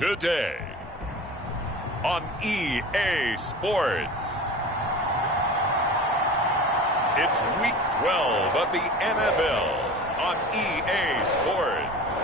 Today on EA Sports. It's Week 12 of the NFL on EA Sports.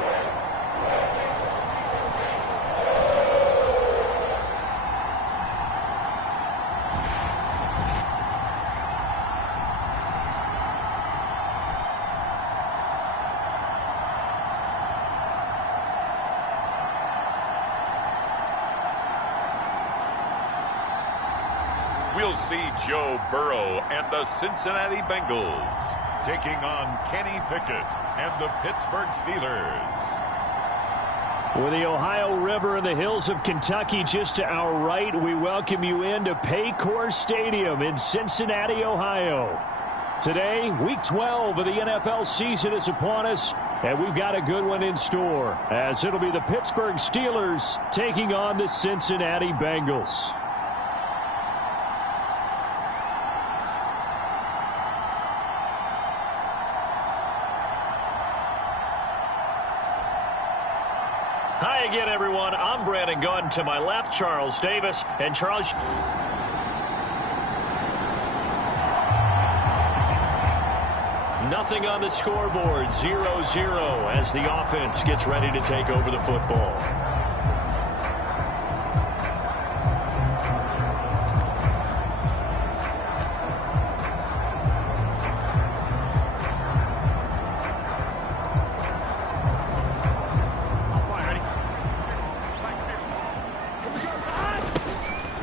We'll see Joe Burrow and the Cincinnati Bengals taking on Kenny Pickett and the Pittsburgh Steelers. With the Ohio River and the hills of Kentucky just to our right, we welcome you into Paycor Stadium in Cincinnati, Ohio. Today, Week 12 of the NFL season is upon us, and we've got a good one in store, as it'll be the Pittsburgh Steelers taking on the Cincinnati Bengals. Hi again, everyone. I'm Brandon Gunn. To my left, Charles Davis. And Charles... Nothing on the scoreboard. 0-0 as the offense gets ready to take over the football.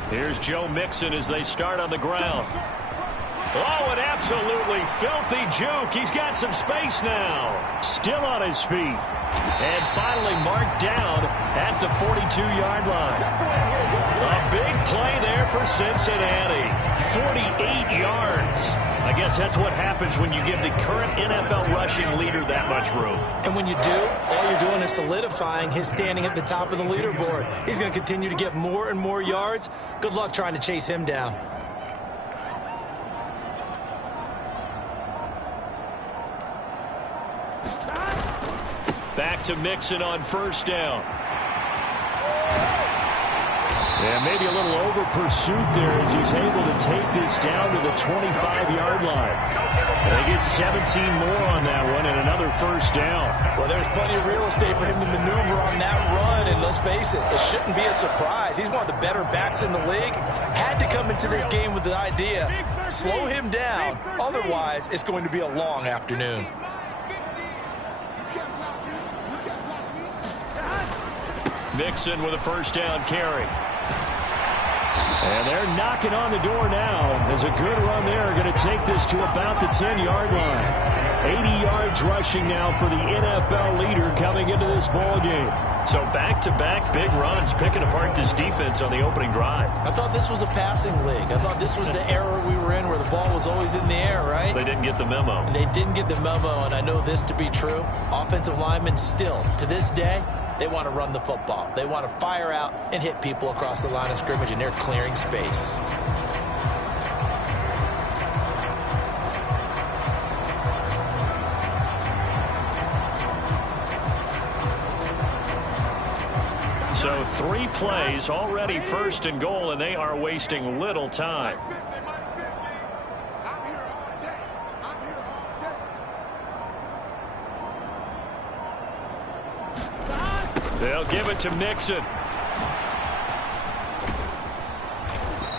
Here's Joe Mixon as they start on the ground. Oh, an absolutely filthy juke. He's got some space now. Still on his feet. And finally marked down at the 42-yard line. A big play there for Cincinnati. 48 yards. I guess that's what happens when you give the current NFL rushing leader that much room. And when you do, all you're doing is solidifying his standing at the top of the leaderboard. He's going to continue to get more and more yards. Good luck trying to chase him down. Back to Mixon on first down. And maybe a little over pursuit there as he's able to take this down to the 25-yard line. And they get 17 more on that one and another first down. Well, there's plenty of real estate for him to maneuver on that run. And let's face it, it shouldn't be a surprise. He's one of the better backs in the league. Had to come into this game with the idea, slow him down. Otherwise, it's going to be a long afternoon. Mixon with a first down carry. And they're knocking on the door now. There's a good run there. Going to take this to about the 10-yard line. 80 yards rushing now for the NFL leader coming into this ball game. So back-to-back big runs, picking apart this defense on the opening drive. I thought this was a passing league. I thought this was the era we were in where the ball was always in the air, right? They didn't get the memo. They didn't get the memo, and I know this to be true. Offensive linemen still, to this day, they want to run the football. They want to fire out and hit people across the line of scrimmage, and they're clearing space. So 3 plays, already first and goal, and they are wasting little time. They'll give it to Mixon.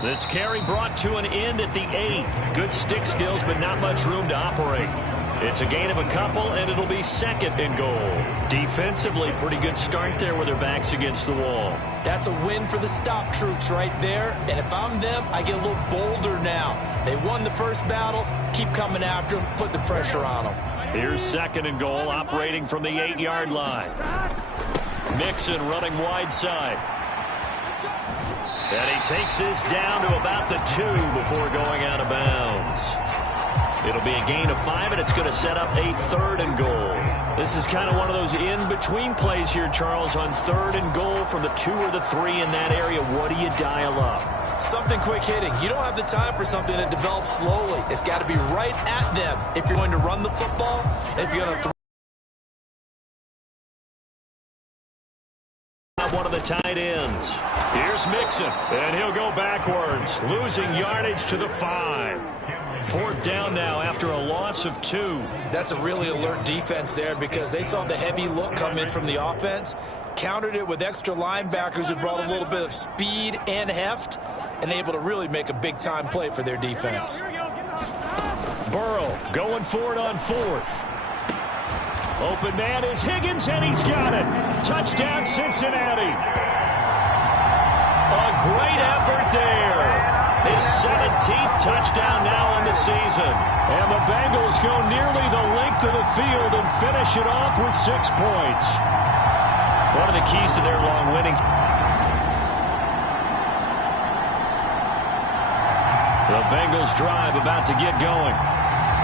This carry brought to an end at the 8. Good stick skills, but not much room to operate. It's a gain of a couple, and it'll be second and goal. Defensively, pretty good start there with their backs against the wall. That's a win for the stop troops right there. And if I'm them, I get a little bolder now. They won the first battle. Keep coming after them. Put the pressure on them. Here's second and goal, operating from the 8-yard line. Mixon running wide side. And he takes this down to about the 2 before going out of bounds. It'll be a gain of 5, and it's going to set up a third and goal. This is kind of one of those in-between plays here, Charles, on third and goal from the 2 or the 3 in that area. What do you dial up? Something quick hitting. You don't have the time for something that develops slowly. It's got to be right at them if you're going to run the football and if you're going to throw. One of the tight ends. Here's Mixon, and he'll go backwards, losing yardage to the 5. 4th down now after a loss of 2. That's a really alert defense there because they saw the heavy look come in from the offense, countered it with extra linebackers who brought a little bit of speed and heft, and able to really make a big-time play for their defense. Burrow going for it on 4th. Open man is Higgins, and he's got it. Touchdown, Cincinnati. A great effort there. His 17th touchdown now on the season. And the Bengals go nearly the length of the field and finish it off with 6 points. One of the keys to their long winnings. The Bengals drive about to get going.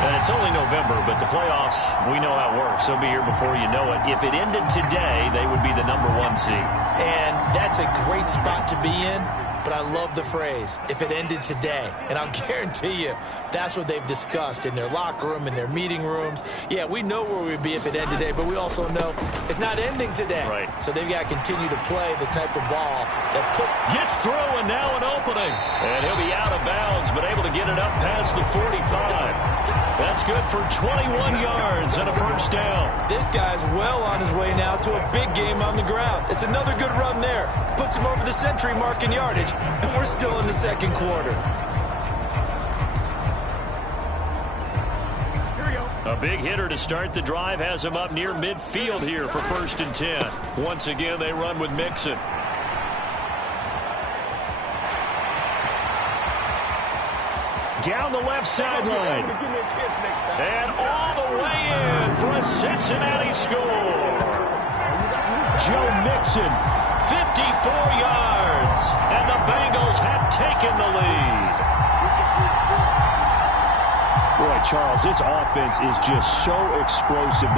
And it's only November, but the playoffs, we know how it works. They'll be here before you know it. If it ended today, they would be the #1 seed. And that's a great spot to be in, but I love the phrase, if it ended today. And I'll guarantee you, that's what they've discussed in their locker room, in their meeting rooms. Yeah, we know where we'd be if it ended today, but we also know it's not ending today. Right. So they've got to continue to play the type of ball that gets through, and now an opening. And he'll be out of bounds, but able to get it up past the 45. That's good for 21 yards and a 1st down. This guy's well on his way now to a big game on the ground. It's another good run there. Puts him over the century mark in yardage, and we're still in the 2nd quarter. A big hitter to start the drive has him up near midfield here for 1st and 10. Once again, they run with Mixon. Down the left sideline. And all the way in for a Cincinnati score. Joe Mixon, 54 yards. And the Bengals have taken the lead. Boy, Charles, this offense is just so explosive.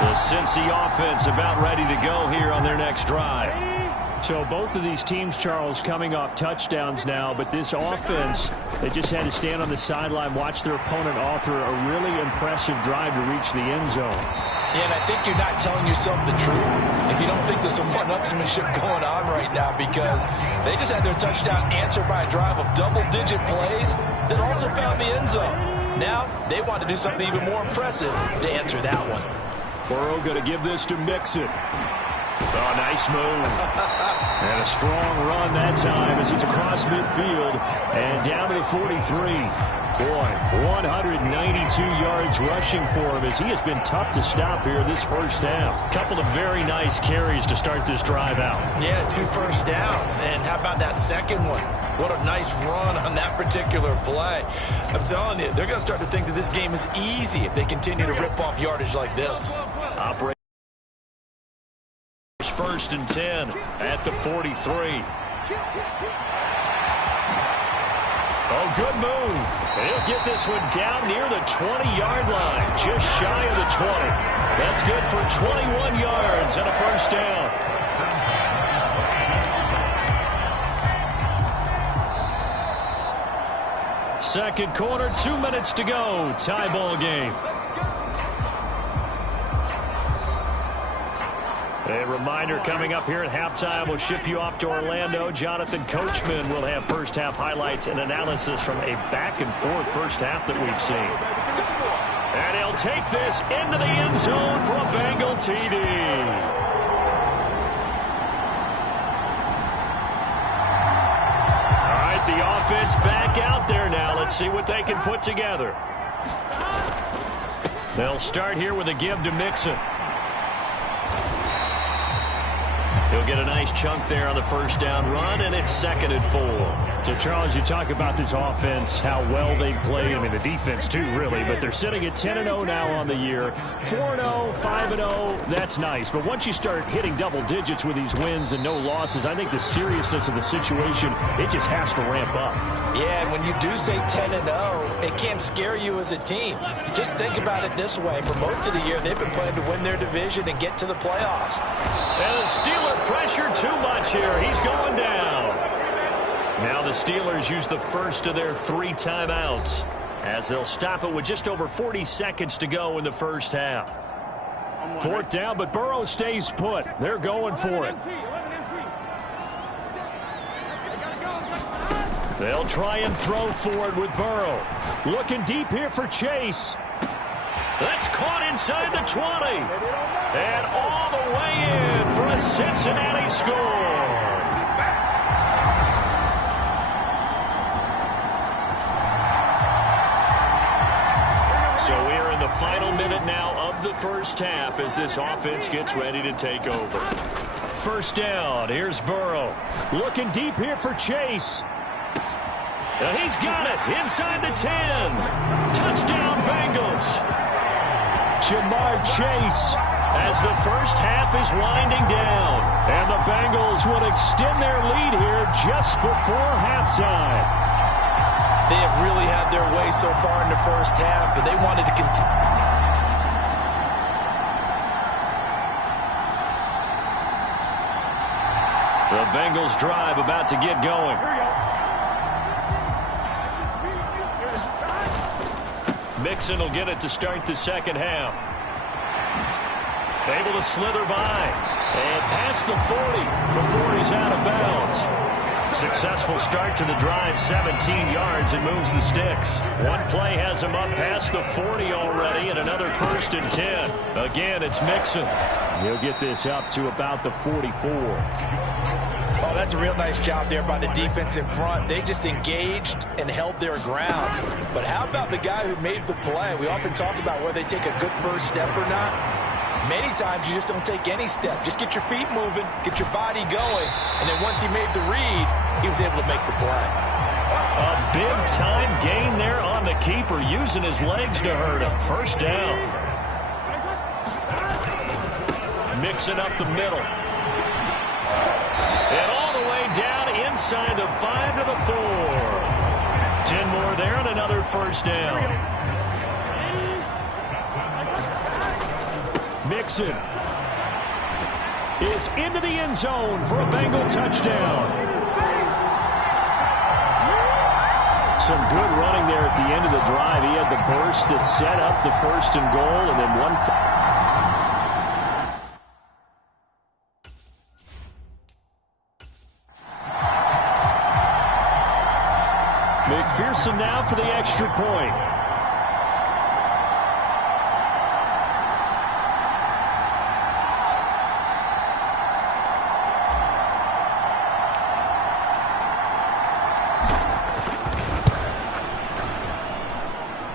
The Cincy offense about ready to go here on their next drive. So both of these teams, Charles, coming off touchdowns now, but this offense, they just had to stand on the sideline, watch their opponent author a really impressive drive to reach the end zone. Yeah, and I think you're not telling yourself the truth if you don't think there's some one-upsmanship going on right now, because they just had their touchdown answered by a drive of double-digit plays that also found the end zone. Now they want to do something even more impressive to answer that one. Burrow going to give this to Mixon. Oh, nice move. And a strong run that time as he's across midfield and down to the 43. Boy, 192 yards rushing for him as he has been tough to stop here this 1st half. Couple of very nice carries to start this drive out. Yeah, 2 first downs. And how about that second one? What a nice run on that particular play. I'm telling you, they're going to start to think that this game is easy if they continue to rip off yardage like this. Operators 1st and 10 at the 43. Oh, good move. He'll get this one down near the 20-yard line, just shy of the 20. That's good for 21 yards and a 1st down. Second quarter, 2 minutes to go. Tie ball game. A reminder coming up here at halftime, we'll ship you off to Orlando. Jonathan Coachman will have 1st half highlights and analysis from a back-and-forth 1st half that we've seen. And he'll take this into the end zone for a Bengal TD. All right, the offense back out there now. Let's see what they can put together. They'll start here with a give to Mixon. He'll get a nice chunk there on the 1st down run, and it's 2nd and 4. So, Charles, you talk about this offense, how well they've played. I mean, the defense, too, really. But they're sitting at 10-0 now on the year. 4-0, 5-0, that's nice. But once you start hitting double digits with these wins and no losses, I think the seriousness of the situation, it just has to ramp up. Yeah, and when you do say 10-0, it can't scare you as a team. Just think about it this way. For most of the year, they've been playing to win their division and get to the playoffs. And the Steeler pressure too much here. He's going down. Now the Steelers use the first of their 3 timeouts as they'll stop it with just over 40 seconds to go in the first half. 4th down, but Burrow stays put. They're going for it. They'll try and throw forward with Burrow. Looking deep here for Chase. That's caught inside the 20. And all the way in for a Cincinnati score. So we're in the final minute now of the first half as this offense gets ready to take over. 1st down. Here's Burrow. Looking deep here for Chase. And he's got it inside the 10. Touchdown, Bengals. Jamar Chase. As the first half is winding down. And the Bengals would extend their lead here just before halftime. They have really had their way so far in the first half, but they wanted to continue. The Bengals drive about to get going. Mixon will get it to start the second half. Able to slither by and past the 40 before he's out of bounds. Successful start to the drive, 17 yards, and moves the sticks. One play has him up past the 40 already, and another 1st and 10. Again, it's Mixon. He'll get this up to about the 44. Oh, that's a real nice job there by the defense in front. They just engaged and held their ground. But how about the guy who made the play? We often talk about whether they take a good first step or not. Many times you just don't take any step. Just get your feet moving, get your body going, and then once he made the read, he was able to make the play. A big-time gain there on the keeper, using his legs to hurt him. 1st down. Mixing up the middle. And all the way down inside the 5 to the 4. 10 more there and another 1st down. Mixon is into the end zone for a Bengal touchdown. Some good running there at the end of the drive. He had the burst that set up the 1st and goal, and then one. McPherson now for the extra point.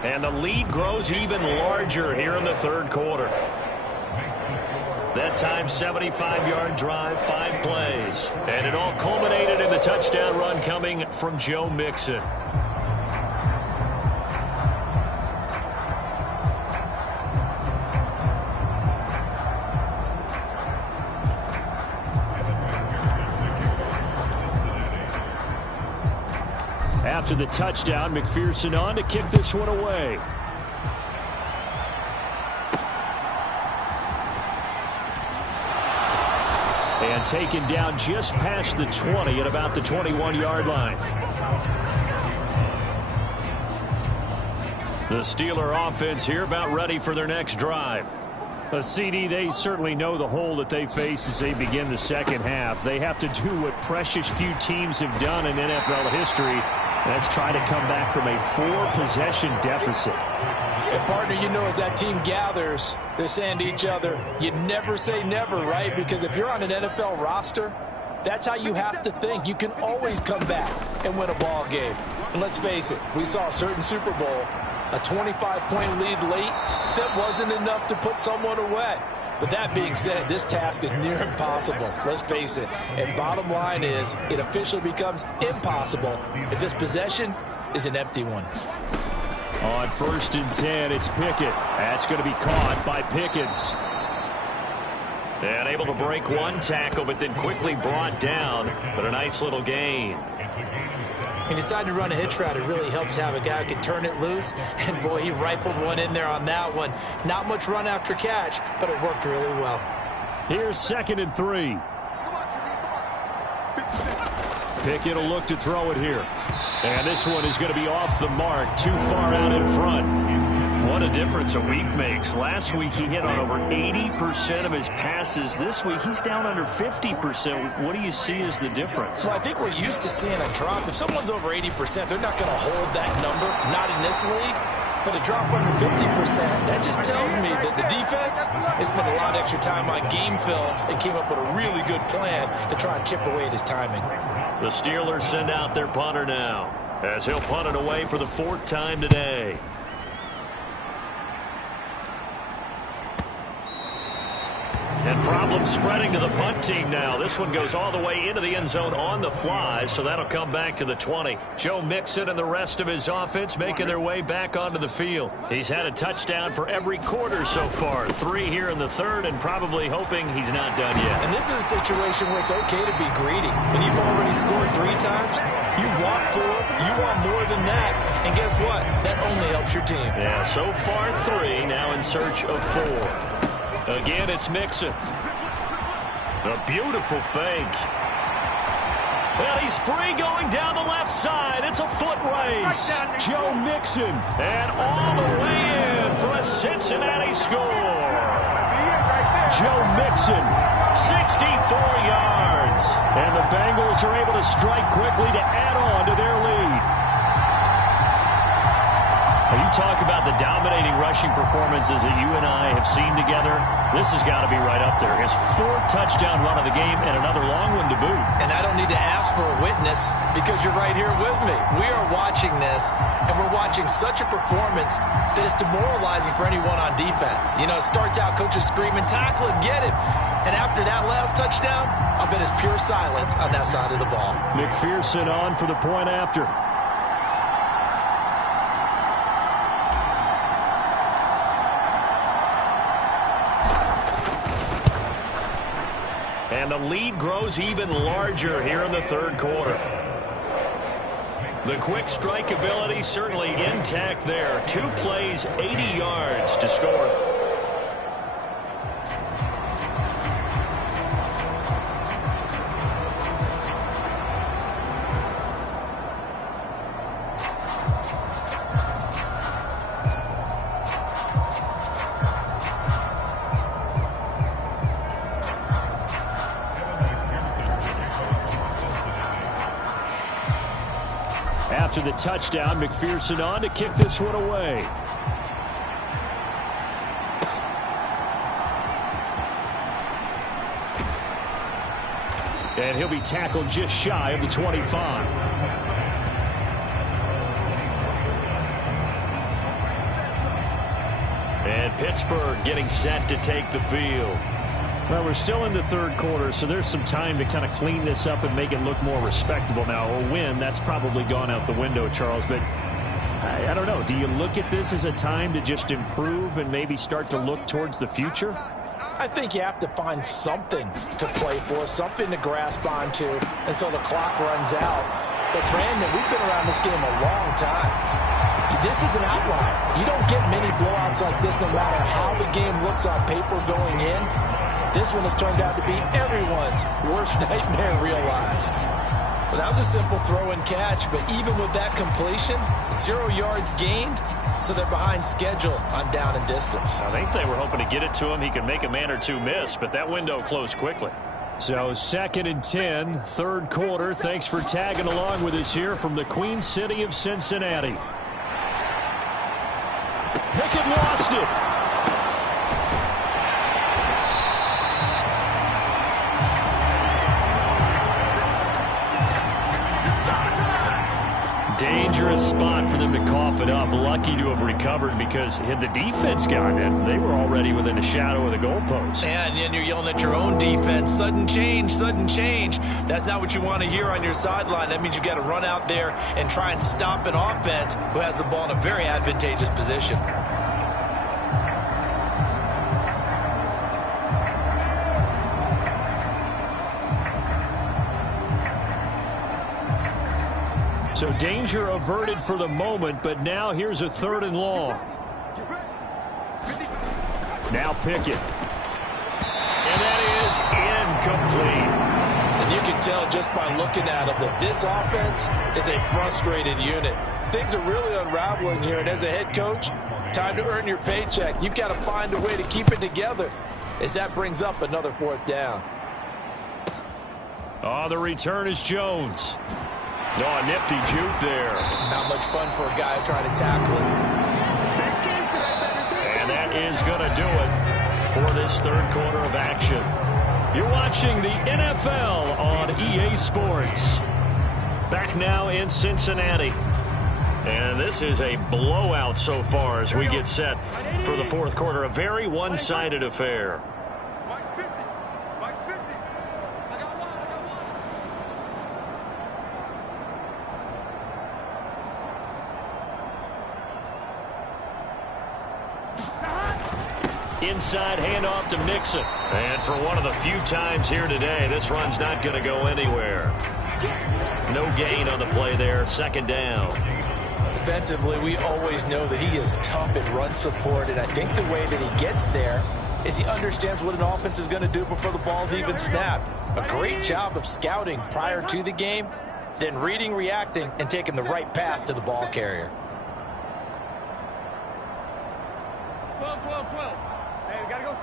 And the lead grows even larger here in the 3rd quarter. That time, 75-yard drive, 5 plays. And it all culminated in the touchdown run coming from Joe Mixon. After the touchdown, McPherson on to kick this one away. And taken down just past the 20 at about the 21-yard line. The Steeler offense here about ready for their next drive. CD, they certainly know the hole that they face as they begin the second half. They have to do what precious few teams have done in NFL history. That's try to come back from a 4-possession deficit. And, partner, you know, as that team gathers, they're saying to each other, you never say never, right? Because if you're on an NFL roster, that's how you have to think. You can always come back and win a ball game. And let's face it, we saw a certain Super Bowl, a 25-point lead late that wasn't enough to put someone away. But that being said, this task is near impossible. Let's face it. And bottom line is, it officially becomes impossible if this possession is an empty one. On 1st and 10, it's Pickett. That's going to be caught by Pickens. And able to break one tackle, but then quickly brought down. But a nice little gain. He decided to run a hitch route. It really helped to have a guy who could turn it loose. And, boy, he rifled one in there on that one. Not much run after catch, but it worked really well. Here's 2nd and 3. Pickett will look to throw it here. And this one is going to be off the mark, too far out in front. What a difference a week makes. Last week he hit on over 80% of his passes. This week he's down under 50%. What do you see as the difference? Well, I think we're used to seeing a drop. If someone's over 80%, they're not going to hold that number, not in this league. But a drop under 50%, that just tells me that the defense has spent a lot of extra time on game films and came up with a really good plan to try and chip away at his timing. The Steelers send out their punter now, as he'll punt it away for the 4th time today. And problems spreading to the punt team now. This one goes all the way into the end zone on the fly, so that'll come back to the 20. Joe Mixon and the rest of his offense making their way back onto the field. He's had a touchdown for every quarter so far. 3 here in the 3rd, and probably hoping he's not done yet. And this is a situation where it's okay to be greedy. When you've already scored 3 times, you want 4, you want more than that. And guess what? That only helps your team. Yeah, so far 3, now in search of 4. Again, it's Mixon. A beautiful fake. Well, he's free going down the left side. It's a foot race. Joe Mixon. And all the way in for a Cincinnati score. Joe Mixon. 64 yards. And the Bengals are able to strike quickly to add on to their lead. You talk about the dominating rushing performances that you and I have seen together. This has got to be right up there. His 4th touchdown run of the game and another long one to boot. And I don't need to ask for a witness because you're right here with me. We are watching this, and we're watching such a performance that is demoralizing for anyone on defense. You know, it starts out coaches screaming, tackle him, get him. And after that last touchdown, I bet it's pure silence on that side of the ball. McPherson on for the point after. And the lead grows even larger here in the 3rd quarter. The quick strike ability certainly intact there. 2 plays, 80 yards to score. After the touchdown, McPherson on to kick this one away. And he'll be tackled just shy of the 25. And Pittsburgh getting set to take the field. Well, we're still in the 3rd quarter, so there's some time to kind of clean this up and make it look more respectable now. A win, that's probably gone out the window, Charles, but I don't know. Do you look at this as a time to just improve and maybe start to look towards the future? I think you have to find something to play for, something to grasp onto until the clock runs out. But, Brandon, we've been around this game a long time. This is an outlier. You don't get many blowouts like this no matter how the game looks on paper going in. This one has turned out to be everyone's worst nightmare realized. Well, that was a simple throw and catch, but even with that completion, 0 yards gained, so they're behind schedule on down and distance. I think they were hoping to get it to him. He could make a man or 2 miss, but that window closed quickly. So 2nd and 10, 3rd quarter. Thanks for tagging along with us here from the Queen City of Cincinnati. Pickett lost it. Dangerous spot for them to cough it up. Lucky to have recovered because had the defense gotten it, they were already within a shadow of the goalpost. And then you're yelling at your own defense. Sudden change, sudden change. That's not what you want to hear on your sideline. That means you got to run out there and try and stop an offense who has the ball in a very advantageous position. So danger averted for the moment, but now here's a 3rd and long. Now Pickett. And that is incomplete. And you can tell just by looking at them that this offense is a frustrated unit. Things are really unraveling here, and as a head coach, time to earn your paycheck. You've got to find a way to keep it together as that brings up another 4th down. Oh, the return is Jones. Oh, a nifty juke there. Not much fun for a guy trying to tackle it. And that is going to do it for this 3rd quarter of action. You're watching the NFL on EA Sports. Back now in Cincinnati. And this is a blowout so far as we get set for the 4th quarter. A very one-sided affair. Inside handoff to Mixon. And for one of the few times here today, this run's not going to go anywhere. No gain on the play there. 2nd down. Defensively, we always know that he is tough in run support, and I think the way that he gets there is he understands what an offense is going to do before the ball's even snapped. A great job of scouting prior to the game, then reading, reacting, and taking the right path to the ball carrier. 12. Hey, we got to go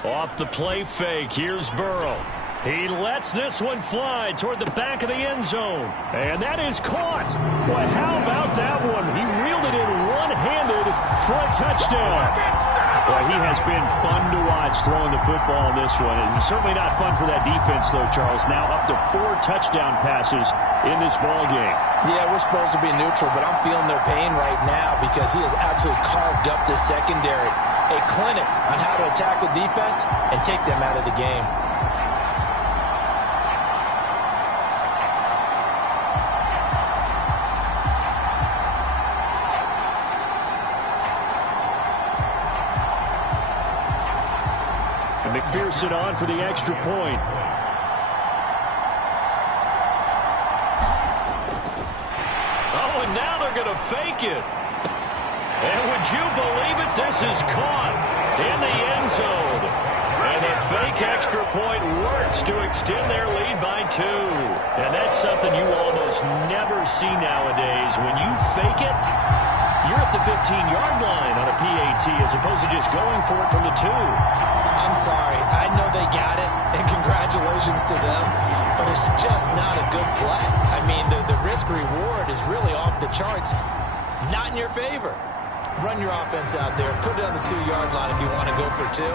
score. Off the play fake, here's Burrow. He lets this one fly toward the back of the end zone. And that is caught. Boy, how about that one? He reeled it in one-handed for a touchdown. Boy, he has been fun to watch throwing the football in this one. It's certainly not fun for that defense, though, Charles. Now up to 4 touchdown passes in this ball game. Yeah, we're supposed to be neutral, but I'm feeling their pain right now because he has absolutely carved up the secondary. A clinic on how to attack a defense and take them out of the game. McPherson on for the extra point. Oh, and now they're going to fake it. And would you believe it? This is caught in the end zone. And the fake extra point works to extend their lead by 2. And that's something you almost never see nowadays. When you fake it, you're at the 15-yard line on a PAT as opposed to just going for it from the 2. I'm sorry. I know they got it, and congratulations to them, but it's just not a good play. I mean, the risk-reward is really off the charts. Not in your favor. Run your offense out there. Put it on the 2-yard line if you want to go for 2.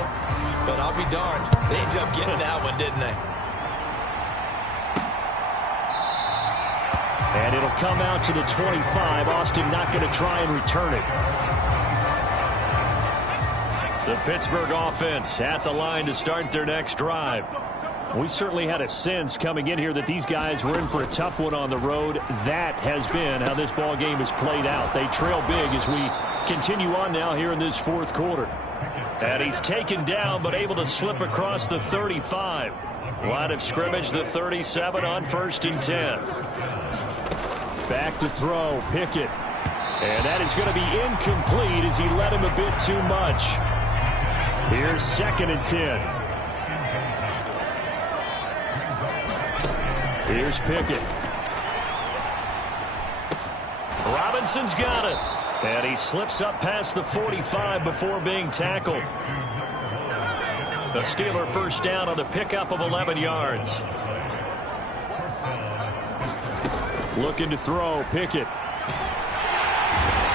But I'll be darned. They ended up getting that one, didn't they? And it'll come out to the 25. Austin not going to try and return it. The Pittsburgh offense at the line to start their next drive. We certainly had a sense coming in here that these guys were in for a tough one on the road. That has been how this ball game has played out. They trail big as we continue on now here in this 4th quarter. And he's taken down but able to slip across the 35. Line of scrimmage, the 37 on 1st and 10. Back to throw, Pickett. And that is going to be incomplete as he led him a bit too much. Here's 2nd and 10. Here's Pickett. Robinson's got it. And he slips up past the 45 before being tackled. The Steeler 1st down on the pickup of 11 yards. Looking to throw, Pickett.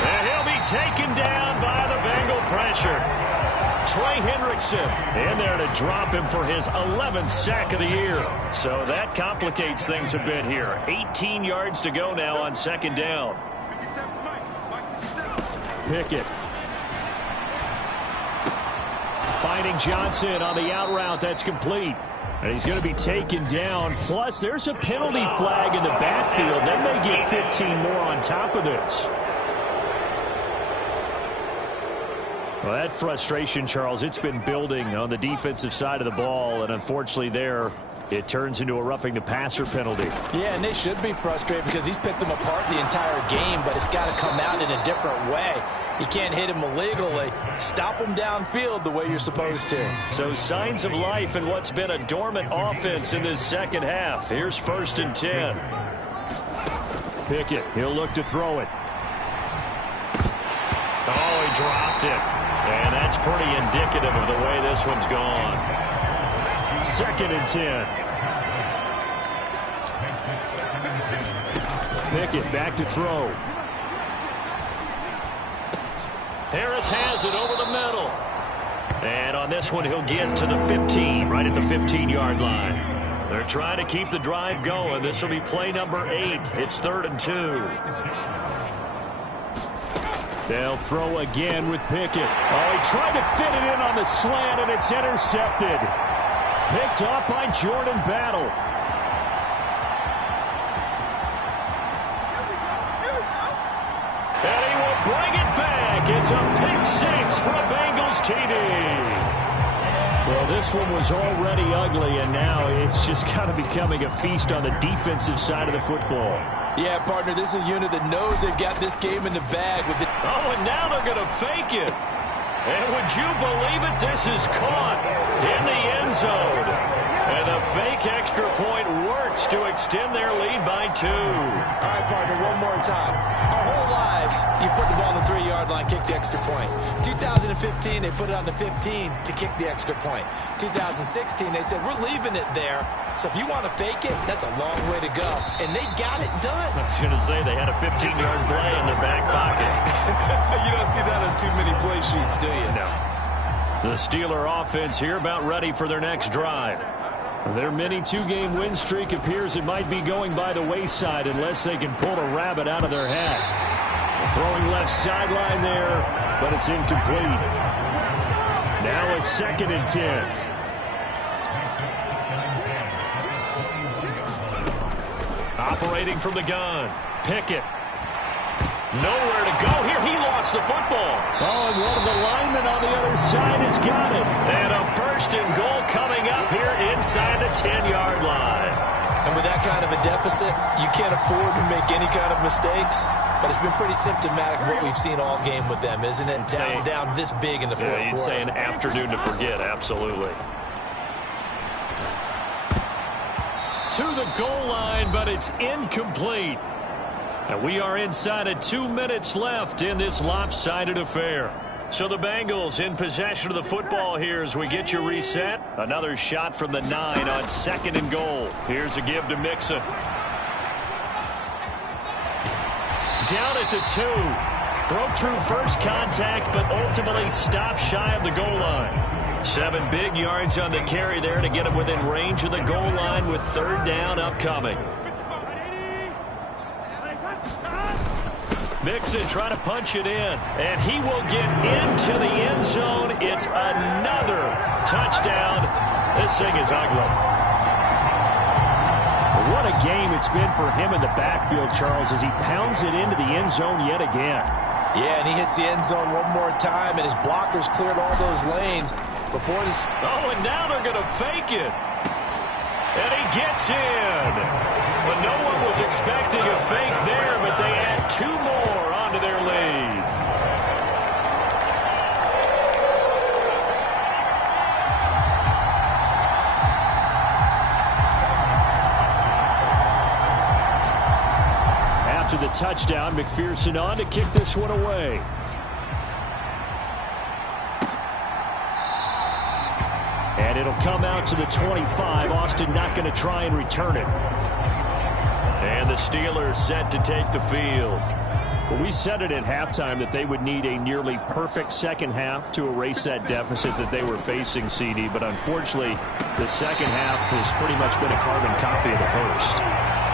And he'll be taken down by the Bengal pressure. Trey Hendrickson in there to drop him for his 11th sack of the year. So that complicates things a bit here. 18 yards to go now on 2nd down. Pickett. Finding Johnson on the out route. That's complete. And he's going to be taken down. Plus, there's a penalty flag in the backfield. They may get 15 more on top of this. Well, that frustration, Charles, it's been building on the defensive side of the ball. And unfortunately there, It turns into a roughing the passer penalty. Yeah, and they should be frustrated because he's picked them apart the entire game, but it's got to come out in a different way. You can't hit him illegally. Stop him downfield the way you're supposed to. So signs of life in what's been a dormant offense in this second half. Here's 1st and 10. Pickett, he'll look to throw it. Oh, he dropped it. And that's pretty indicative of the way this one's gone. 2nd and 10. Pickett back to throw. Harris has it over the middle. And on this one, he'll get to the 15, right at the 15-yard line. They're trying to keep the drive going. This will be play number 8. It's 3rd and 2. They'll throw again with Pickett. Oh, he tried to fit it in on the slant, and it's intercepted. Picked off by Jordan Battle. And he will bring it back. It's a pick 6 for a Bengals TD. Well, this one was already ugly, and now it's just kind of becoming a feast on the defensive side of the football. Yeah, partner, this is a unit that knows they've got this game in the bag. With Oh, and now they're going to fake it. And would you believe it? This is caught in the end zone. And the fake extra point works to extend their lead by 2. All right, partner, one more time. Our whole lives, you put the ball on the 3-yard line, kick the extra point. 2015, they put it on the 15 to kick the extra point. 2016, they said, we're leaving it there. So if you want to fake it, that's a long way to go. And they got it done. I was going to say they had a 15-yard play in their back pocket. You don't see that on too many play sheets, do you? No. The Steeler offense here about ready for their next drive. Their mini 2-game win streak appears it might be going by the wayside unless they can pull a rabbit out of their hat. Throwing left sideline there, but it's incomplete. Now a 2nd and 10. Operating from the gun. Pickett. Nowhere to go here. He lost the football. Oh, and one of the linemen on the other side has got it. And a 1st and goal coming up here inside the 10-yard line. And with that kind of a deficit, you can't afford to make any kind of mistakes. But it's been pretty symptomatic of what we've seen all game with them, isn't it? Down this big in the fourth quarter. You'd say an afternoon to forget, absolutely. To the goal line, but it's incomplete. And we are inside of 2 minutes left in this lopsided affair. So the Bengals in possession of the football here as we get you reset. Another shot from the 9 on 2nd and goal. Here's a give to Mixon. Down at the 2. Broke through first contact, but ultimately stopped shy of the goal line. 7 big yards on the carry there to get him within range of the goal line with 3rd down upcoming. Mixon trying to punch it in, and he will get into the end zone. It's another touchdown. This thing is ugly. What a game it's been for him in the backfield, Charles, as he pounds it into the end zone yet again. Yeah, and he hits the end zone one more time, and his blockers cleared all those lanes before this. Oh, and now they're going to fake it. And he gets in. But no one was expecting a fake there, but they add 2 more onto their lead. After the touchdown, McPherson on to kick this one away. And it'll come out to the 25. Austin not going to try and return it. And the Steelers set to take the field. Well, we said it at halftime that they would need a nearly perfect second half to erase that deficit that they were facing, CD. But unfortunately, the second half has pretty much been a carbon copy of the first.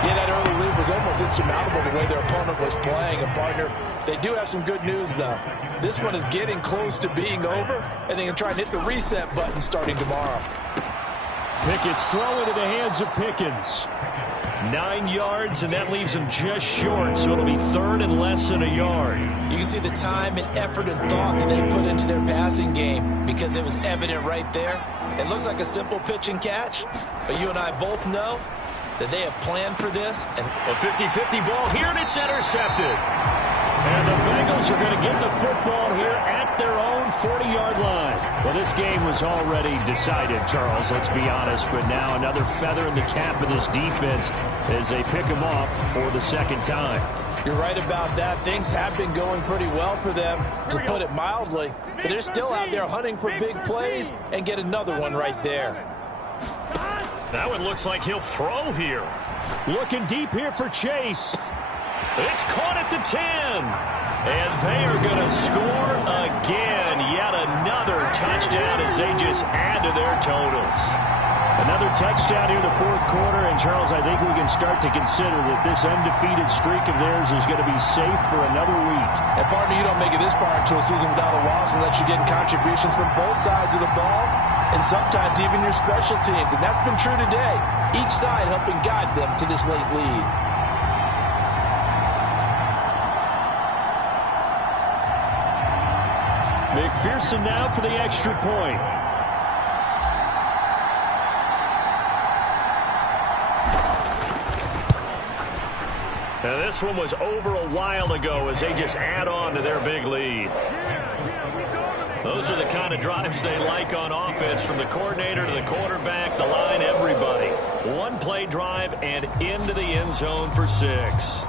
Yeah, that early lead was almost insurmountable the way their opponent was playing. And, partner, they do have some good news, though. This one is getting close to being over, and they can try and hit the reset button starting tomorrow. Pickett's throw into the hands of Pickens. 9 yards, and that leaves him just short, so it'll be third and less than a yard. You can see the time and effort and thought that they put into their passing game because it was evident right there. It looks like a simple pitch and catch, but you and I both know that they have planned for this. And a 50-50 ball here, and it's intercepted. And the Bengals are going to get the football here at their own 40-yard line. Well, this game was already decided, Charles, let's be honest. But now another feather in the cap of this defense as they pick them off for the second time. You're right about that. Things have been going pretty well for them, to put it mildly. But they're still out there hunting for big plays and get another one right there. That one looks like he'll throw here. Looking deep here for Chase. It's caught at the 10. And they are going to score again. Yet another touchdown as they just add to their totals. Another touchdown here in the fourth quarter. And, Charles, I think we can start to consider that this undefeated streak of theirs is going to be safe for another week. And, partner, you don't make it this far into a season without a loss unless you're getting contributions from both sides of the ball and sometimes even your special teams. And that's been true today. Each side helping guide them to this late lead. McPherson now for the extra point. Now this one was over a while ago as they just add on to their big lead. Those are the kind of drives they like on offense, from the coordinator to the quarterback, the line, everybody. One play drive and into the end zone for 6.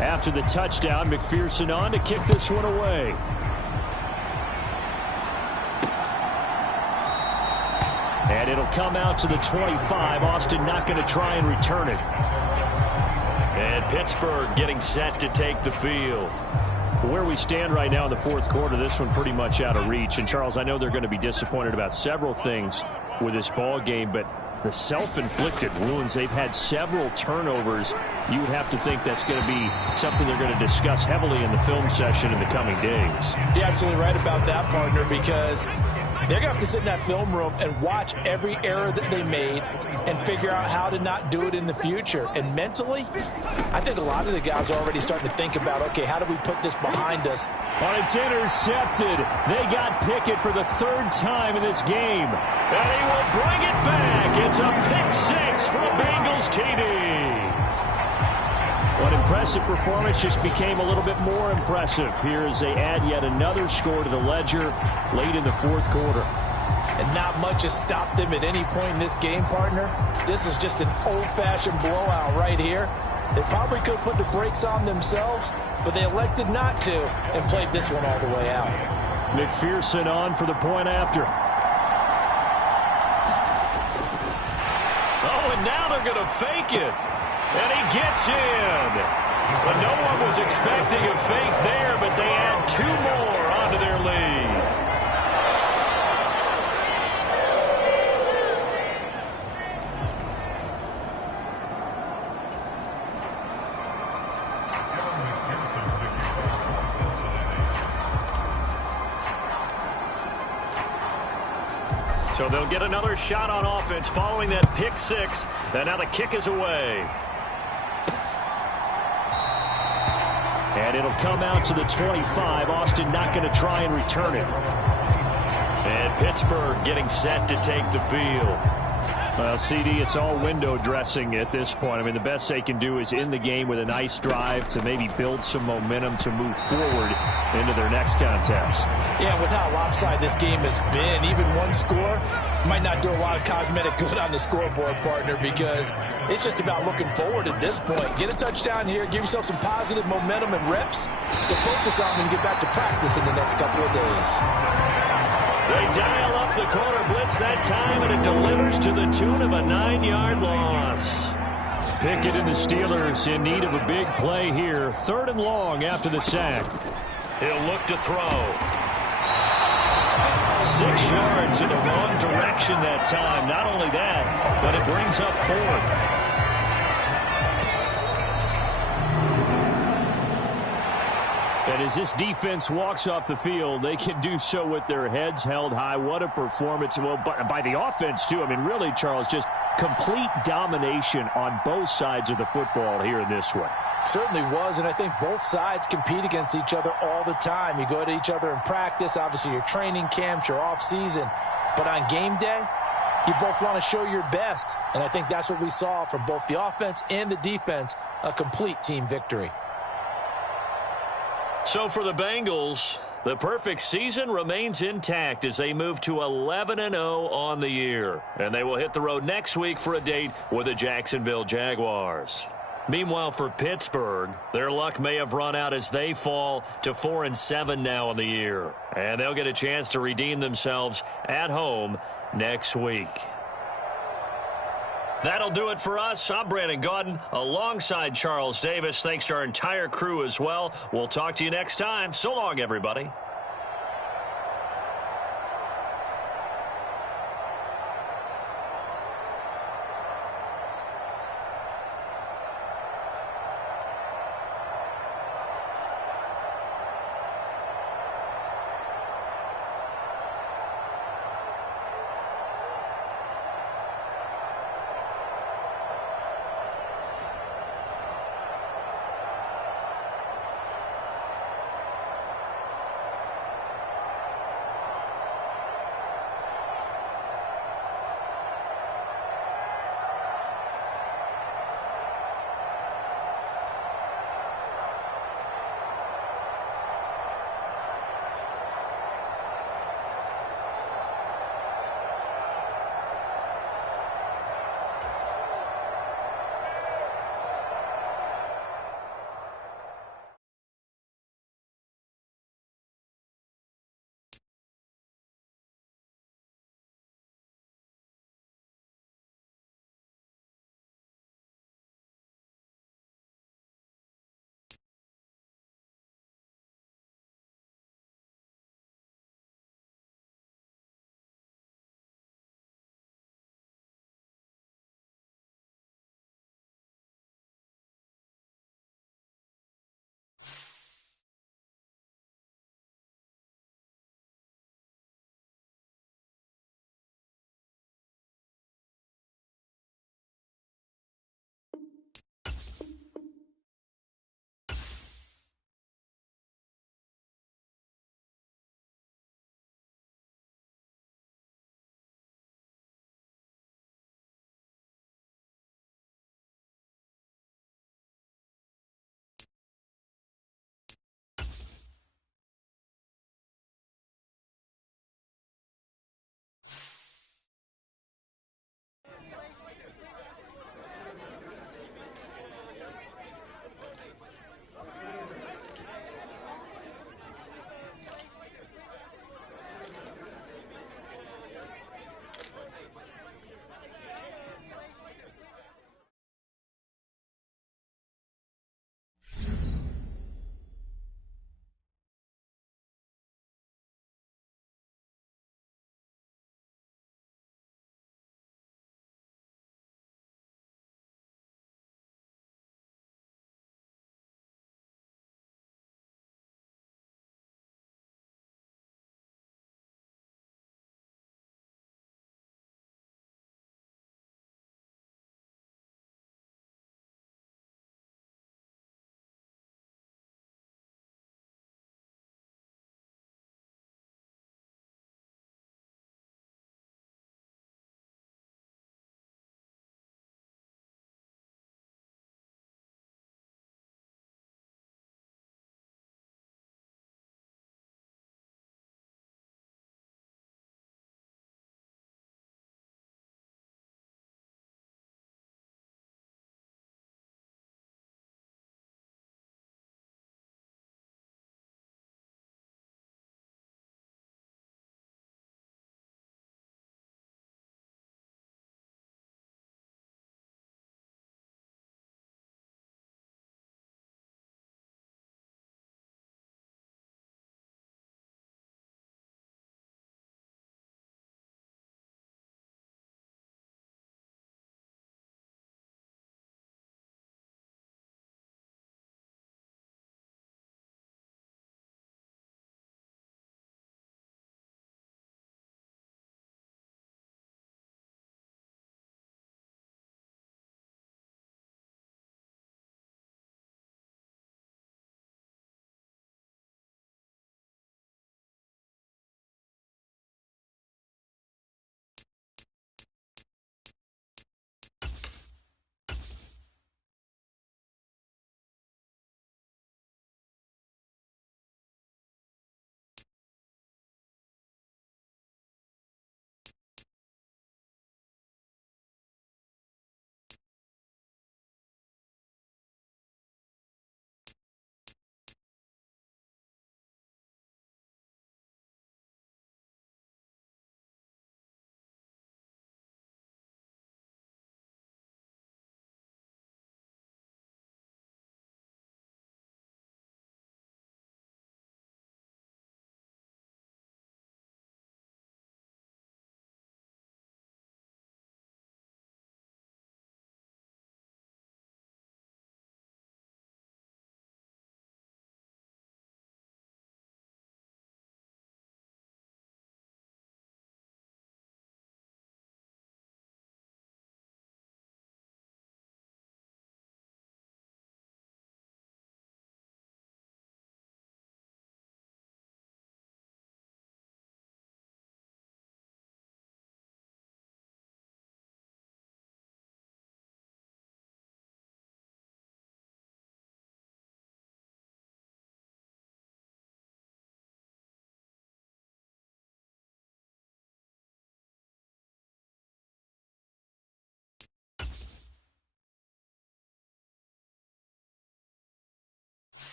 After the touchdown, McPherson on to kick this one away. And it'll come out to the 25. Austin not going to try and return it. And Pittsburgh getting set to take the field. Where we stand right now in the fourth quarter, this one pretty much out of reach. And, Charles, I know they're going to be disappointed about several things with this ball game, but the self-inflicted wounds, they've had several turnovers. You would have to think that's going to be something they're going to discuss heavily in the film session in the coming days. You're absolutely right about that, partner, because they're going to have to sit in that film room and watch every error that they made and figure out how to not do it in the future. And mentally, I think a lot of the guys are already starting to think about, okay, how do we put this behind us? Oh, it's intercepted. They got Pickett for the third time in this game. And he will bring it back. It's a pick-6 for a Bengals TD. What impressive performance just became a little bit more impressive here as they add yet another score to the ledger late in the fourth quarter. And not much has stopped them at any point in this game, partner. This is just an old-fashioned blowout right here. They probably could put the brakes on themselves, but they elected not to and played this one all the way out. McPherson on for the point after. Oh, and now they're going to fake it. And he gets in. But no one was expecting a fake there, but they add 2 more onto their lead. So they'll get another shot on offense following that pick-6. And now the kick is away. And it'll come out to the 25. Austin not going to try and return it. And Pittsburgh getting set to take the field. Well, CD, it's all window dressing at this point. I mean, the best they can do is in the game with a nice drive to maybe build some momentum to move forward into their next contest. Yeah, with how lopsided this game has been, even one score might not do a lot of cosmetic good on the scoreboard, partner, because it's just about looking forward at this point. Get a touchdown here, give yourself some positive momentum and reps to focus on and get back to practice in the next couple of days. They dial up the corner blitz that time, and it delivers to the tune of a 9-yard loss. Pickett and the Steelers in need of a big play here. 3rd and long after the sack. He'll look to throw. 6 yards in the wrong direction that time. Not only that, but it brings up 4th. And as this defense walks off the field, they can do so with their heads held high. What a performance. Well, by the offense, too. I mean, really, Charles, just complete domination on both sides of the football here in this one. Certainly was, and I think both sides compete against each other all the time. You go to each other in practice, obviously your training camps, your off-season. But on game day, you both want to show your best. And I think that's what we saw from both the offense and the defense, a complete team victory. So for the Bengals, the perfect season remains intact as they move to 11-0 on the year. And they will hit the road next week for a date with the Jacksonville Jaguars. Meanwhile, for Pittsburgh, their luck may have run out as they fall to 4-7 now in the year. And they'll get a chance to redeem themselves at home next week. That'll do it for us. I'm Brandon Gaudin alongside Charles Davis. Thanks to our entire crew as well. We'll talk to you next time. So long, everybody.